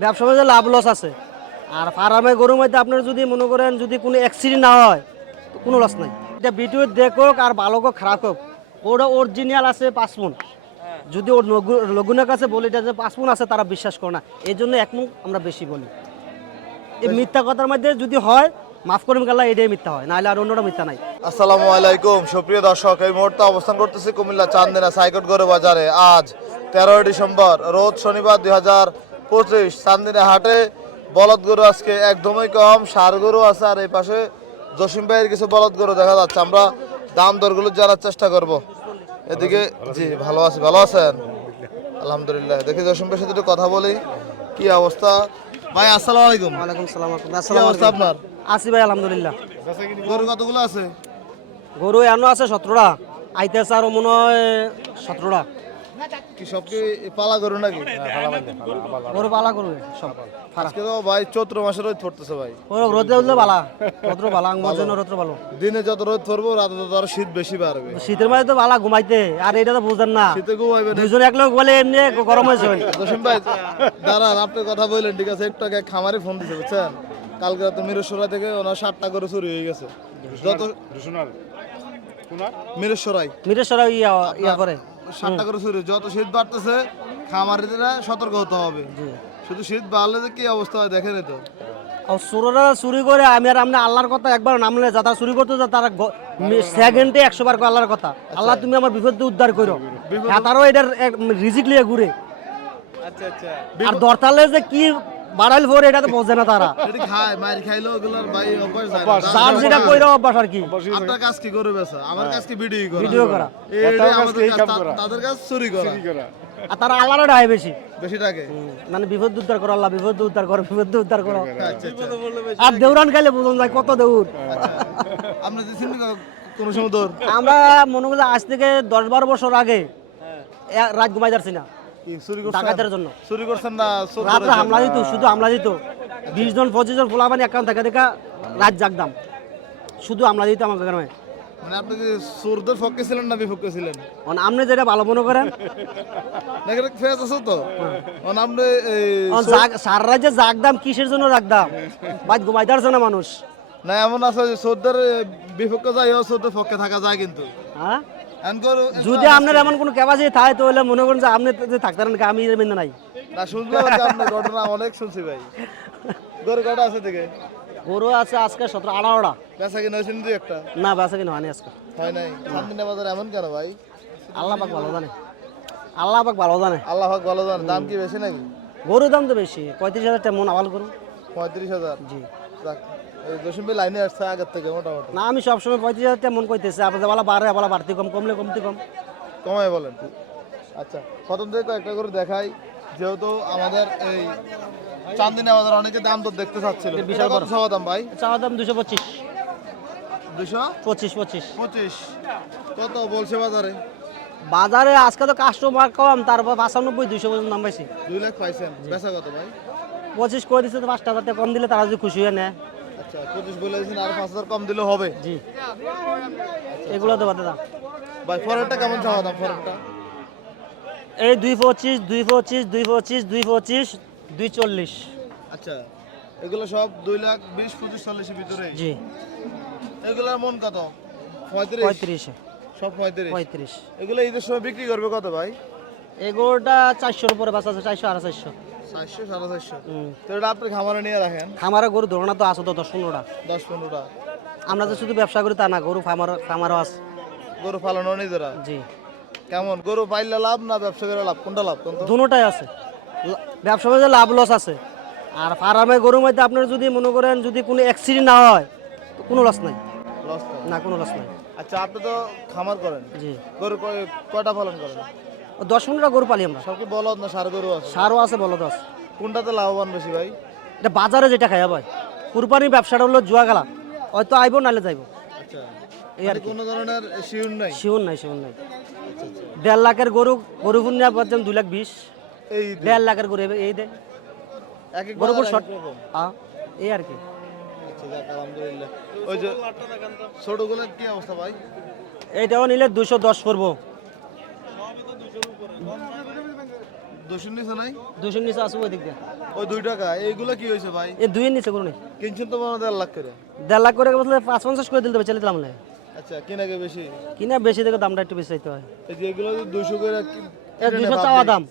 ব্যবসা বাণিজ্যে লাভ লস আছে। আর ফার্মে গরুর মধ্যে আপনার যদি মনে করেন যদি কোনো অ্যাক্সিডেন্ট না হয়, তো কোনো লস নাই। এটা বিটুইট দেখুক আর বালক খারাপ হোক, ওটা অরিজিনাল আছে পাঁচ যদি ওর লঘুনের কাছে বলি এটা যে পাঁচ আছে, তারা বিশ্বাস করে না। এই জন্য এক মুখ আমরা বেশি বলি। এই মিথ্যা কথার মধ্যে যদি হয়, মাফ করুন গেলা এটাই মিথ্যা হয়। নাহলে আর অন্যটা মিথ্যা নাই। আসসালামু আলাইকুম, সুপ্রিয় দর্শক, এই মুহূর্তে অবস্থান করতেছি কুমিল্লা চান্দিনা সাইকট গরু বাজারে। আজ তেরোই ডিসেম্বর, রোজ শনিবার দুই হাজার পঁচিশ চান্দিনা হাটে বলদ গরু আজকে একদমই কম সার গরু আছে আর এই পাশে জসিম ভাইয়ের কিছু বলদ গরু দেখা যাচ্ছে। আমরা দাম দরগুলো জানার চেষ্টা করব। এদিকে জি ভালো আছি ভালো আছেন? আলহামদুলিল্লাহ। দেখি জসিম ভাইয়ের সাথে একটু কথা বলি। কি অবস্থা? ভাই আসসালামু আলাইকুম। ওয়ালাইকুম সালাম আসসালাম আপনার? আছি ভাই আলহামদুলিল্লাহ। গরু কতগুলো আছে? গরু এনো আছে সতেরোটা। আইতে আছে আরও মনে হয় সতেরোটা। কি সব কি পালা গরু নাকি? গরু পালা গরু সব আজকে তো ভাই চৈত্র মাসে রোদ পড়তেছে ভাই। ও রোদে উঠলে বালা রোদ্র বালা আমার জন্য রোদ্র ভালো দিনে যত রোদ পড়ব রাতে তত আরও শীত বেশি বাড়বে। শীতের মাঝে তো বালা ঘুমাইতে আর এটা তো বুঝেন না। শীতে ঘুমাইবে দুজন এক লোক বলে এমনি গরম হয়েছে জসিম ভাই দাঁড়ান আপনি কথা বললেন ঠিক আছে? একটু আগে খামারে ফোন দিছে বুঝছেন? কালকে রাতে মিরেশ্বরা থেকে ওনার সাতটা করে চুরি হয়ে গেছে। যত মিরেশ্বরাই মিরেশ্বরা ইয়া ইয়া করে। ষাটটা করে চুরি যত শীত বাড়তেছে খামারিরা সতর্ক হতে হবে। শুধু শীত বাড়লে যে কি অবস্থা হয় দেখেন তো সুররা চুরি করে আমি আর আপনি আল্লাহর কথা একবার নামলে যা তারা চুরি করতে যা তারা সেকেন্ডে একশো বার করে আল্লাহর কথা। আল্লাহ তুমি আমার বিপদ উদ্ধার করো। হ্যাঁ তারও এটার রিজিক লিয়ে ঘুরে। আচ্ছা আচ্ছা। আর দরতালে যে কি বাড়াইল এটা তো বোঝে না তারা। এটি খায় মার খাইলেও ওগুলোর ভাই অভ্যাস যায় না। যার যেটা কইরা অভ্যাস আর কি। আপনার কাজ কি করে বেসা আমার কাজ কি ভিডিও করা? ভিডিও করা। এইটাই আমাদের কাজ। তাদের কাজ চুরি করা। আর তারা আল্লাহর ডায় বেশি। বেশি মানে বিপদ উদ্ধার করো আল্লাহ বিপদ উদ্ধার করো বিপদ উদ্ধার করো। আচ্ছা আচ্ছা। আর দেউরান খাইলে বুঝুন যায় কত দেউর। আপনি দিচ্ছেন কোন সময় তোর আমরা মনে করি আজ থেকে দশ বারো বছর আগে এ- রাত ঘুমাই যাচ্ছি না। চুরি করছেন? ডাকাতের জন্য। চুরি করছেন না? চোর রাত্রে হামলা দিত শুধু হামলা দিত। বিশ জন পঁচিশ জন ফুলাবানি একাউন্ট দেখা দেখা রাত জাগদাম শুধু হামলা দিত আমাকে গ্রামে। মানে আপনি কি চোরদের পক্ষে ছিলেন না বিপক্ষে ছিলেন? মানে আপনি যেটা ভালো মনে করেন। নাকি ফেস আছে তো? মানে আপনি জাগদাম কিসের জন্য জাগদাম বাদ ঘুমাইতে পারছে না মানুষ। না এমন আছে যে চোরদের বিপক্ষে যাইও চোরদের পক্ষে থাকা যায় কিন্তু। হ্যাঁ? যদি আপনার এমন কোনো ক্যাপাসিটি থাকে তাহলে মনে করেন যে আপনি যে থাকতেন আমি এর মধ্যে নাই। না শুনলাম যে আপনার ঘটনা অনেক শুনছি ভাই। গরু কাটা আছে থেকে গরু আছে আজকে সতেরো আঠারোটা। বেচা কিনা দুই একটা? না বেচা কিনা হয়নি আজকে। হয় নাই। শান্তিনা বাজার এমন কেন ভাই? আল্লাহ পাক ভালো জানে। আল্লাহ পাক ভালো জানে। আল্লাহ হক ভালো জানে। দাম কি বেশি নাকি? গরুর দাম তো বেশি। পঁয়ত্রিশ হাজার টাকা মন আবাল করুন। পঁয়ত্রিশ হাজার। জি। যাক, ভাই লাইনে আসছে আগের থেকে মোটামুটি। না আমি সবসময় পঁয়ত্রিশ হাজার মন কইতেছি। আপনাদের বলা বাড়ে বলা বাড়তি কম কমলে কমতি কম। কমাই বলেন। আচ্ছা প্রথম থেকে কয়েকটা করে দেখাই। যেহেতু আমাদের এই চান্দিনী আমাদের অনেকে দাম তো দেখতে চাচ্ছিল। বিশাল কত চাওয়া দাম ভাই? চাওয়া দাম দুশো পঁচিশ। দুশো? পঁচিশ পঁচিশ। পঁচিশ। কত বলছে বাজারে? বাজারে আজকে তো কাস্টমার কম তারপর পাঁচানব্বই দুশো পর্যন্ত দাম পাইছি। দুই লাখ পাইছেন। বেচা কত ভাই? পঁচিশ করে দিচ্ছে তো পাঁচটা হাজার কম দিলে তারা যদি খুশি হয়ে নেয়। আচ্ছা পঁচিশ বলে দিয়েছেন আর পাঁচ হাজার কম দিলে হবে। জি। এগুলো তো বাদে দাম ভাই ফরেনটা কেমন চাওয়া দাম ফরেনটা? এই দুই পঁচিশ দুই পঁচিশ দুই পঁচিশ দুই পঁচিশ দুই চল্লিশ। আচ্ছা এগুলো সব দুই লাখ বিশ পঁচিশ চল্লিশের ভিতরে জি। এগুলোর মন কত? পঁয়ত্রিশ? পঁয়ত্রিশে। সব পঁয়ত্রিশ? পঁয়ত্রিশ। এগুলো ঈদের সময় বিক্রি করবে কত ভাই? এগুলোটা চারশোর উপরে বাস আছে চারশো আর চারশো চারশো সাড়ে চারশো তো এটা আপনি খামারে নিয়ে রাখেন? খামারে গরু ধরনা তো আছে তো দশ পনেরোটা। দশ পনেরোটা। আমরা যে শুধু ব্যবসা করি তা না গরু ফার্মার খামারও আছে। গরু পালন নিজেরা? জি। কেমন? গরু পাইলে লাভ না ব্যবসা করে লাভ? কোনটা লাভ দুটাই আছে। ব্যবসা বাণিজ্যে লাভ লস আছে। আর ফার্মে গরুর মধ্যে আপনার যদি মনে করেন যদি কোনো অ্যাক্সিডেন্ট না হয় তো কোনো লস নাই। লস না কোনো লস নাই। আচ্ছা আপনি তো খামার করেন। জি। গরু কয়টা পালন করেন? দশ পনেরোটা গরু পালি আমরা। সব কি বলদ না সার গরু আছে? সারও আছে বলদ আছে। কোনটাতে লাভবান বেশি ভাই? এটা বাজারে যেটা খাইয়া ভাই। কুরবানির ব্যবসাটা হলো জুয়া গেলা। হয়তো আইবো নাহলে যাইবো। আচ্ছা। এই আর মানে কোনো ধরনের শিউর নাই? শিউন নাই শিউন নাই। দেড় লাখের গরু গরু পুণ্যা পাচ্ছেন দুই লাখ বিশ। এই দেড় লাখের গরু এই দেয় এক এক গরুপুর শর্ট এই আর কি। আচ্ছা আলহামদুলিল্লাহ। ওই যে ছোটগুলোর কি অবস্থা ভাই? এইটাও নিলে দুশো দশ পড়ব দুশোর নিচে নাই? দুশোর নিচে আসব ওই দিক দিয়ে। ওই দুই টাকা। এইগুলো কি হয়েছে ভাই? দুইয়ের নিচে কোনো নেই। কিনছেন তো মনে দেড় লাখ করে। দেড় লাখ করে বললে পাঁচ পঞ্চাশ করে চলে দিলাম আচ্ছা কিনাকে বেশি? কিনা বেশি দেখে দামটা একটু বেশি চাইতে হয়। এই যে এগুলো দুশো করে কি- চাওয়া দাম।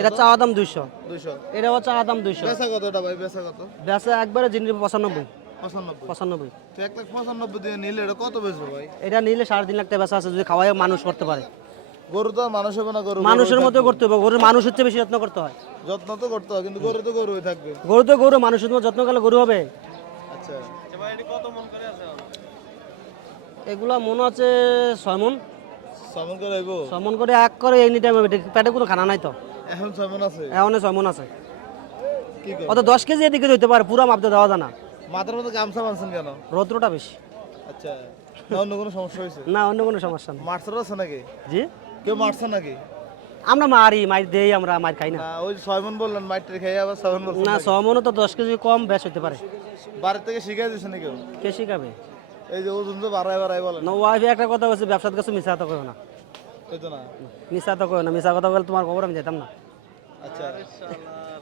এটা চাওয়া দাম দুইশো। দুশো এটাও চাওয়া দাম দুইশো। বেচা কত এটা ভাই? বেচা কত? বেচা একবারে জিনিস পঁচানব্বই। পঁচানব্বই। পঁচানব্বই। এক লাখ পঁচানব্বই দিয়ে নিলে এটা কত বেচবো ভাই? এটা নিলে সাড়ে তিন লাখ টাকা বেচা আছে যদি খাওয়াই মানুষ করতে পারে। গরু তো মানুষ হবে না গরু মানুষের মতো করতে হবে গরুর মানুষ হচ্ছে বেশি যত্ন করতে হয়। যত্ন তো করতে হয় কিন্তু গরু তো গরুই থাকবে। গরু তো গরু মানুষের মতো যত্ন করলে গরু হবে। আচ্ছা। এগুলা মনে মন। সামন করে আইবো? করে এক করে এনি টাইম পেটে কোনো খানা নাই তো। এখন আছে? এখন ছয় মন আছে। অত দশ কেজি এদিকে হইতে পারে পুরো মাপতে দেওয়া জানা মাথার মধ্যে গামছা বানছেন কেন? রৌদ্রটা বেশি। আচ্ছা। না অন্য কোনো সমস্যা হয়েছে? না অন্য কোনো সমস্যা নেই। মারছার আছে নাকি? জি? কেউ মারছে নাকি? আমরা মারি মার দেই আমরা মার খাই না। না ওই ছয় মন বললেন খেয়ে আবার ছয় মন না ছ মনও তো দশ কেজি কম বেশ হইতে পারে। বাড়ির থেকে শিখাই দিছে নাকি কেউ কে শিখাবে? এই যে ওজন তো বাড়ায় বাড়ায় বলেন না ওয়াইফে একটা কথা বলছে ব্যবসার কাছে মিশা তো করো না। এই তো না। মিশা তো করো না মিশা কথা বলে তোমার খবর আমি যেতাম না। আচ্ছা।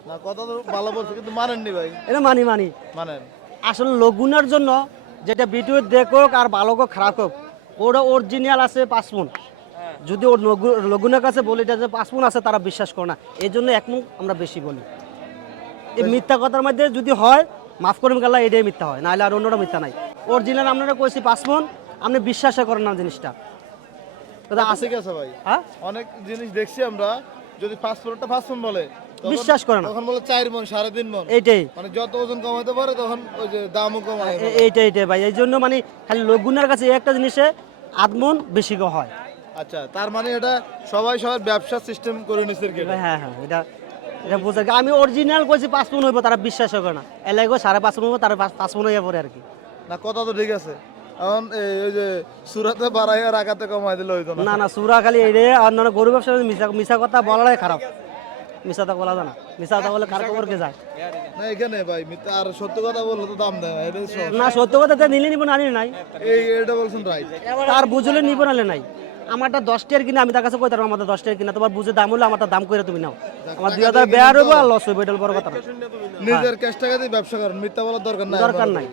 না কথা তো ভালো বলছে কিন্তু মানেননি ভাই। এটা মানি মানি। মানেন। আসলে লগুনের জন্য যেটা ভিডিও দেখুক আর ভালো হোক খারাপ হোক ওটা অরিজিনাল আছে পাঁচমন যদি ওর লগুনের কাছে বলি এটা যে পাঁচমন আছে তারা বিশ্বাস করে না। এই জন্য মুখ আমরা বেশি বলি। এই মিথ্যা কথার মধ্যে যদি হয় মাফ করবেন গেলা এটাই মিথ্যা হয়। নাহলে আর অন্যটা মিথ্যা নাই। অরিজিনাল আপনারা কইছি পাঁচমন আপনি বিশ্বাসই করেন না জিনিসটা। আছে ঠিক আছে ভাই। হ্যাঁ? অনেক জিনিস দেখছি আমরা যদি বলে বিশ্বাস করে না। তখন বলে চার মন সাড়ে তিন মন। এইটাই। মানে যত ওজন কমাতে পারে তখন ওই যে দামও কমায়। এইটাই এইটাই ভাই। এই জন্য মানে খালি লগুনের কাছে এই একটা জিনিসে আদমন বেশি হয়। আচ্ছা তার মানে এটা সবাই সবার ব্যবসা সিস্টেম করে নিছে হ্যাঁ হ্যাঁ এটা এটা বোঝা। আমি অরিজিনাল কইছি পাঁচ মন হইব তারা বিশ্বাস করে না। এলাই গো সাড়ে পাঁচ মন হইব তারা পাঁচ- মন হইয়া পড়ে আর কি। না কথা তো ঠিক আছে। এখন ওই যে সুরাতে বাড়াই আর আগাতে কমাই দিলে হইতো না। না সুরা খালি এই রে আর না গরু ব্যবসা মিশা মিশা কথা বলাটাই খারাপ। মিশা কথা বলা যায় না। বলে কার যায়? না এখানে ভাই আর সত্য কথা বললে তো দাম দেয় না সত্য কথা নিলে নিব না নাই। এই এটা বলছেন রাইট তার বুঝলে নিব নালে নাই। আমারটা দশ টাকার কিনা আমি তার কাছে কই তার আমাদের দশ টাকার কিনা। তোমার বুঝে দাম হলে আমারটা দাম করে তুমি নাও। আমার দুই হাজার বেয়ার হইব আর লস হইব এটা বড় কথা। নিজের ক্যাশ টাকা দিয়ে ব্যবসা করেন মিথ্যা বলার দরকার নাই দরকার নাই।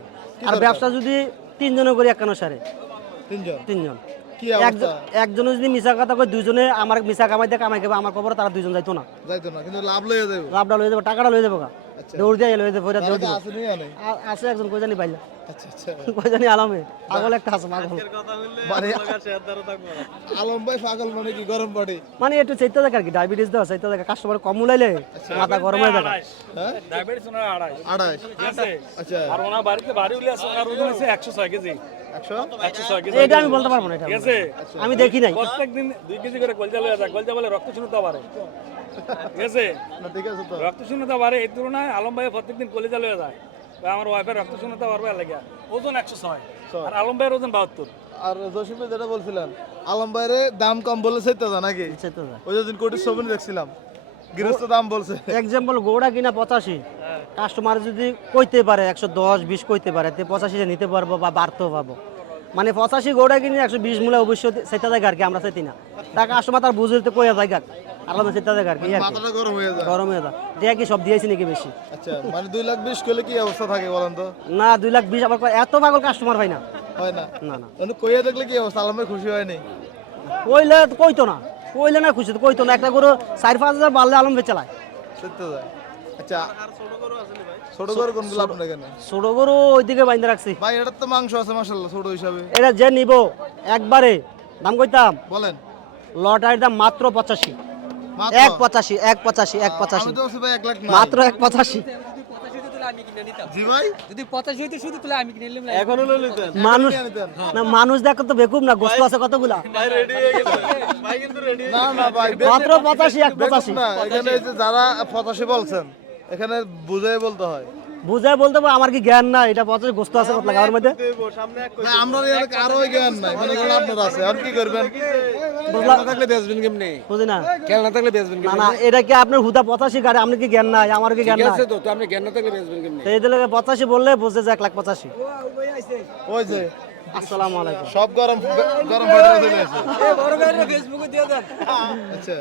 আর ব্যবসা যদি তিনজনে করি একখানো সারে। তিনজন? তিনজন। একজন একজনে যদি মিশা কথা কই দুজনে আমার মিশা কামাই দিয়ে কামাই খাবে আমার খবর তারা দুজন যাইতো না। যাইতো না কিন্তু লাভ লইয়া যাবে লাভটা লয়ে যাব টাকাটা লয়ে যাব গা। দৌড় দিয়ে লয়ে যাব দৌড় আছে একজন কই জানি পাইলা। আচ্ছা আচ্ছা। কই জানি আলামে। পাগল একটা আছে পাগল। মানে আলম ভাই পাগল মানে কি গরম পাটি মানে একটু চাইতে থাকে আর কি ডায়াবেটিস দেওয়া চাইতে কাস্টমার কম উলাইলে মাথা গরম হয়ে থাকে হ্যাঁ? ডায়াবেটিস ওনার আড়াই আড়াইশ। আছে? আচ্ছা। আর ওনার বাড়িতে বাড়ি উঠলে আছে ওনার ওজন হচ্ছে একশো ছয় কেজি। এটা আমি বলতে পারব না এটা ঠিক আছে? আমি দেখি নাই। প্রত্যেক দিন দুই কেজি করে কলজা লয়ে যায় কলজা বলে রক্ত শূন্যতা বাড়ে। ঠিক আছে? না ঠিক আছে তো। রক্ত শূন্যতা বাড়ে এই তুলনায় আলম ভাই প্রত্যেক দিন লয়ে যায়। আমার ওয়াইফের রক্ত শূন্যতা বাড়বে লাগে ওজন একশো ছয়। আর আলম ভাইয়ের ওজন বাহাত্তর। আর জসিম যেটা বলছিলেন আলম ভাইরে দাম কম বলে চাইতে নাকি? ওই যেদিন কোটির ছবি দেখছিলাম। গৃহস্থ দাম বলছে। এক্সাম্পল গৌড়া কিনা পঁচাশি। কাস্টমার যদি কইতে পারে একশো দশ বিশ কইতে পারে তে পঁচাশিটা নিতে পারব বা বাড়তেও পারব মানে পঁচাশি গৌড়া কিনে একশো বিশ মূল্য অবশ্যই সেটা আর কি আমরা চাইতি না। তা কাস্টমার তার বুঝতে কইয়া যায় আলাদা সেটা আর কি। গরম হয়ে যায়। গরম হয়ে যায়। দেয়া কি সব দিয়েছি নাকি বেশি। আচ্ছা মানে দুই লাখ বিশ করলে কি অবস্থা থাকে বলেন তো? না দুই লাখ বিশ আবার এত পাগল কাস্টমার হয় না। হয় না। না না। মানে কইয়া দেখলে কি অবস্থা? আলম খুশি হয়নি। কইলে তো কইতো না। কইলে না খুশি কইতো না একটা করে চার পাঁচ হাজার বাড়লে আলম বেচালায় সত্যি আচ্ছা ছোট গরু কোনগুলো আপনার এখানে ছোট গরু ওইদিকে বাইন্ধে রাখছি। ভাই এটার তো মাংস আছে মাসাল্লাহ ছোট হিসাবে। এটা যে নিব একবারে দাম কইতাম বলেন। লটারির দাম মাত্র পঁচাশি। এক পঁচাশি এক পঁচাশি এক পঁচাশি। ভাই এক লাখ না মাত্র এক জি ভাই। যদি পঁচাশি হইতে শুধু তুলে আমি কিনে নিলাম। এখনও লইতেন মানুষ নিয়ে নিতেন। না মানুষ দেখো তো বেকুব না গোস্ত আছে কতগুলা? না না ভাই মাত্র পঁচাশি এক পঁচাশি। না এখানে এই যে যারা পঁচাশি বলছেন এখানে বুঝাই বলতে হয়। বুঝাই বলতে পারব আমার কি জ্ঞান না এটা পঁচাশি গোস্ত আছে কত লাগার মধ্যে। আমরা আরও জ্ঞান নাই মানে আপনার আছে আর কি করবেন? থাকলে বেচবেন কেমনে? থাকলে বেচবেন না না এটা কি আপনার হুদা পঁচাশি গাড়ি? আপনার কি জ্ঞান নাই? আমার কি জ্ঞান নাই? তো আপনি জ্ঞান না থাকলে বেচবেন কেমনে? তো এই দিলে পঁচাশি বললে বুঝে যে এক লাখ পঁচাশি। ওই যে আসসালামু আলাইকুম। সব গরম গরম পাটিরা চলে আসে। বড় ভাইরা ফেসবুকে দিয়ে দেন। আচ্ছা।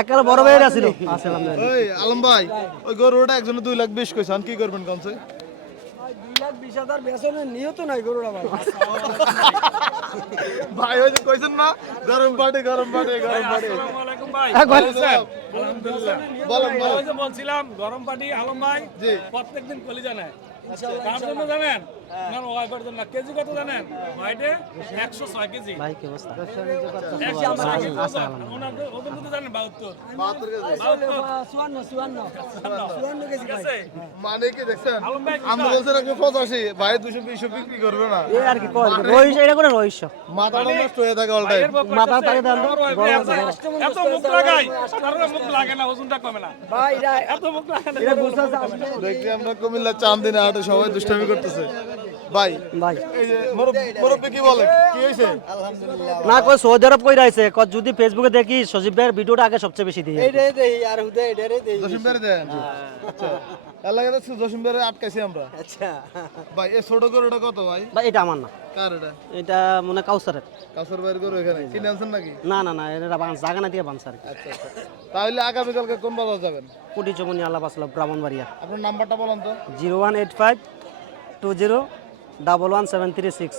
একেবারে বড় ভাইয়ের আছিল। আসসালাম ওই আলম ভাই ওই গরুটা একজনে দুই লাখ বিশ কইছেন কি করবেন কমছে দুই লাখ বিশ হাজার বেসনে নিয়ত নাই গরুটা ভাই। ভাই ওই যে কইছেন না গরম পাটি গরম পাটি গরম পাটি আসসালামু আলাইকুম ভাই। বলেন। বলেন ওই যে বলছিলাম গরম পাটি আলম ভাই জি। প্রত্যেকদিন কলিজা নেয়। কার জন্য জানেন? না ওয়াইফের জন্য কেজি কত জানেন? ভাইটে একশো ছয় কেজি। ভাই কি অবস্থা? একশো ছয় কেজি। ওজন। ওনার তো- ওজন কত জানেন? বাহাত্তর। চুয়ান্ন চুয়ান্ন। চুয়ান্ন। কেজি মানে কি দেখছেন? আলম বলছি রাখব পঁচাশি ভাই দুশো বিশ বিক্রি করবে না। এই আর কি কয়? রহিস এটা করে রহিস মাথাটা নষ্ট হয়ে থাকে অল টাইম এর বক মাথা করতেছে, দেন তো, আমার wife গরম এত- এত মুখ লাগাই কারণ মুখ লাগে না ওজনটা কমে না। ভাই এত মুখ লাগে না। দেখি আমরা কুমিল্লা চান্দিনা হাটে সবাই দুষ্টামি করতেছে। ভাই। ভাই। কি বলে? কি হয়েছে না কই সৌদি আরব কই রাইছে কই যদি ফেসবুকে দেখি সজীব ভাইয়ের ভিডিওটা আগে সবচেয়ে বেশি দিই এইটাই দেই আর হুদে দেই। জসিম বেড়ে দেন? আচ্ছা। এলাকায় তো জসিম আটকাইছি আমরা। আচ্ছা। ভাই এই ছোট গরুটা কত ভাই? ভাই এটা আমার না। কার এটা? এটা মনে কাউসারের। কাছের বাইরে গরু এখানে। আনছেন নাকি? না না না এটা বাগান জাগানা দিয়ে বানসার আচ্ছা আচ্ছা। তাহলে আগামীকালকে কোন বাজার যাবেন? কোটি চমনি আল্লাহ বাসলাম ব্রাহ্মণবাড়িয়া আপনার নাম্বারটা বলেন তো। Zero one eight five two zero double one seven three six